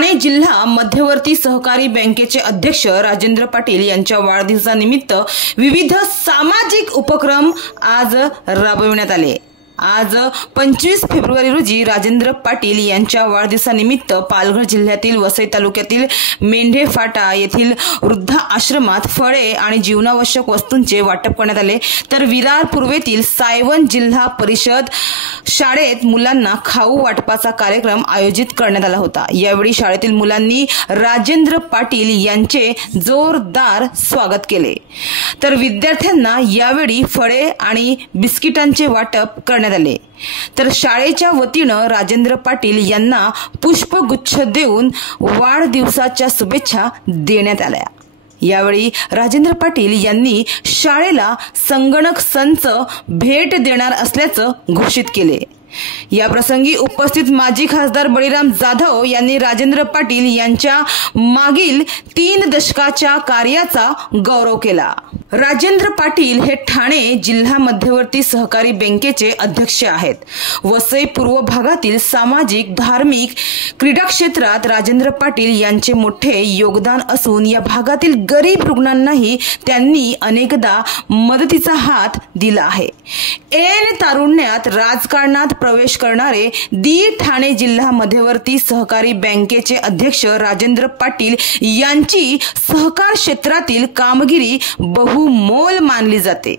ठाणे जिल्हा मध्यवर्ती सहकारी बँकेचे अध्यक्ष राजेंद्र पाटील यांच्या वाढदिवसानिमित्त विविध सामाजिक उपक्रम आज राबविण्यात आले। आज 25 फेब्रुवारी रोजी राजेंद्र पाटील यांच्या वाढदिवसानिमित्त पालघर जिल्ह्यातील वसई तालुक्यातील मेंढे फाटा येथील वृद्ध आश्रमात फळे आणि जीवनावश्यक वस्तूंचे वाटप करण्यात आले। तर विरार पूर्वेतील सायवन जिल्हा परिषद शाळेत मुलांना खाऊ वाटपाचा कार्यक्रम आयोजित करण्यात आला होता। यावेळी शाळेतील मुलांनी राजेंद्र पाटील यांचे जोरदार स्वागत केले। तर विद्यार्थ्यांना यावेळी फळे आणि बिस्किटांचे वाटप करण्यात आले। तर शाळेच्या वतीनं राजेंद्र पाटील यांना पुष्पगुच्छ देऊन वाढदिवसाच्या शुभेच्छा देण्यात आल्या। यावेळी राजेंद्र पाटील यांनी शाळेला संगणक संच भेट देणार असल्याचं घोषित केले। या प्रसंगी उपस्थित माजी खासदार बळीराम जाधव यांनी राजेंद्र पाटील यांच्या मागील 3 दशकाच्या कार्याचा गौरव केला। राजेंद्र पाटील हे ठाणे जिल्हा मध्यवर्ती सहकारी बँकेचे अध्यक्ष आहेत। वसई पूर्व भागातील सामाजिक, धार्मिक, क्रीडा क्षेत्रात राजेंद्र पाटील यांचे मोठे योगदान असून या भागातील गरीब रुग्णांनाही त्यांनी अनेकदा मदतीचा हात दिला आहे। ऐन तारुण्यात राजकारणात प्रवेश करणारे ठाणे जिल्हा मध्यवर्ती सहकारी बँकेचे अध्यक्ष राजेंद्र पाटील यांची सहकार क्षेत्रातील कामगिरी बहुमोल मानली जाते।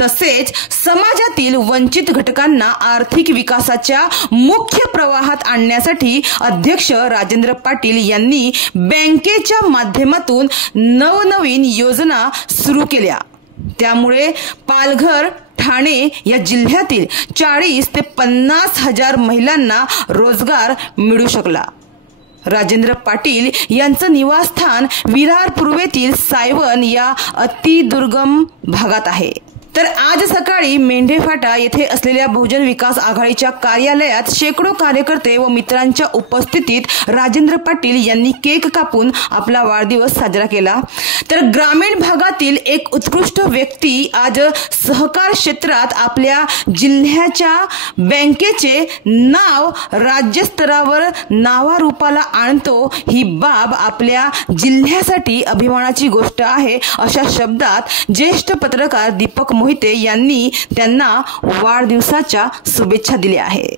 तसेच समाजातील वंचित घटकांना आर्थिक विकासाच्या मुख्य प्रवाहात आणण्यासाठी अध्यक्ष राजेंद्र पाटील यांनी बँकेच्या माध्यमातून नवनवीन योजना सुरू केल्या। त्यामुळे पालघर, ठाणे या जिल्ह्यातील 40 ते 50 हजार महिलांना रोजगार मिळू शकला। राजेंद्र पाटील यांचं निवासस्थान विरार पूर्वेतील सायवन या अतिदुर्गम भागात आहे। तर आज सकाळी मेंढे फाटा येथे असलेल्या बहुजन विकास आघाडीच्या कार्यालयात शेकडो कार्यकर्ते व मित्रांच्या उपस्थितीत राजेंद्र पाटील यांनी केक कापून आपला वाढदिवस साजरा केला। तर ग्रामीण भागातील एक उत्कृष्ट व्यक्ती आज सहकार क्षेत्रात आपल्या जिल्ह्याच्या बँकेचे नाव राज्यस्तरावर नावारूपाला आणतो, ही बाब आपल्या जिल्ह्यासाठी अभिमानाची गोष्ट आहे, अशा शब्दात ज्येष्ठ पत्रकार दीपक मोहिते यांनी त्यांना वाढदिवसाच्या शुभेच्छा दिल्या आहेत।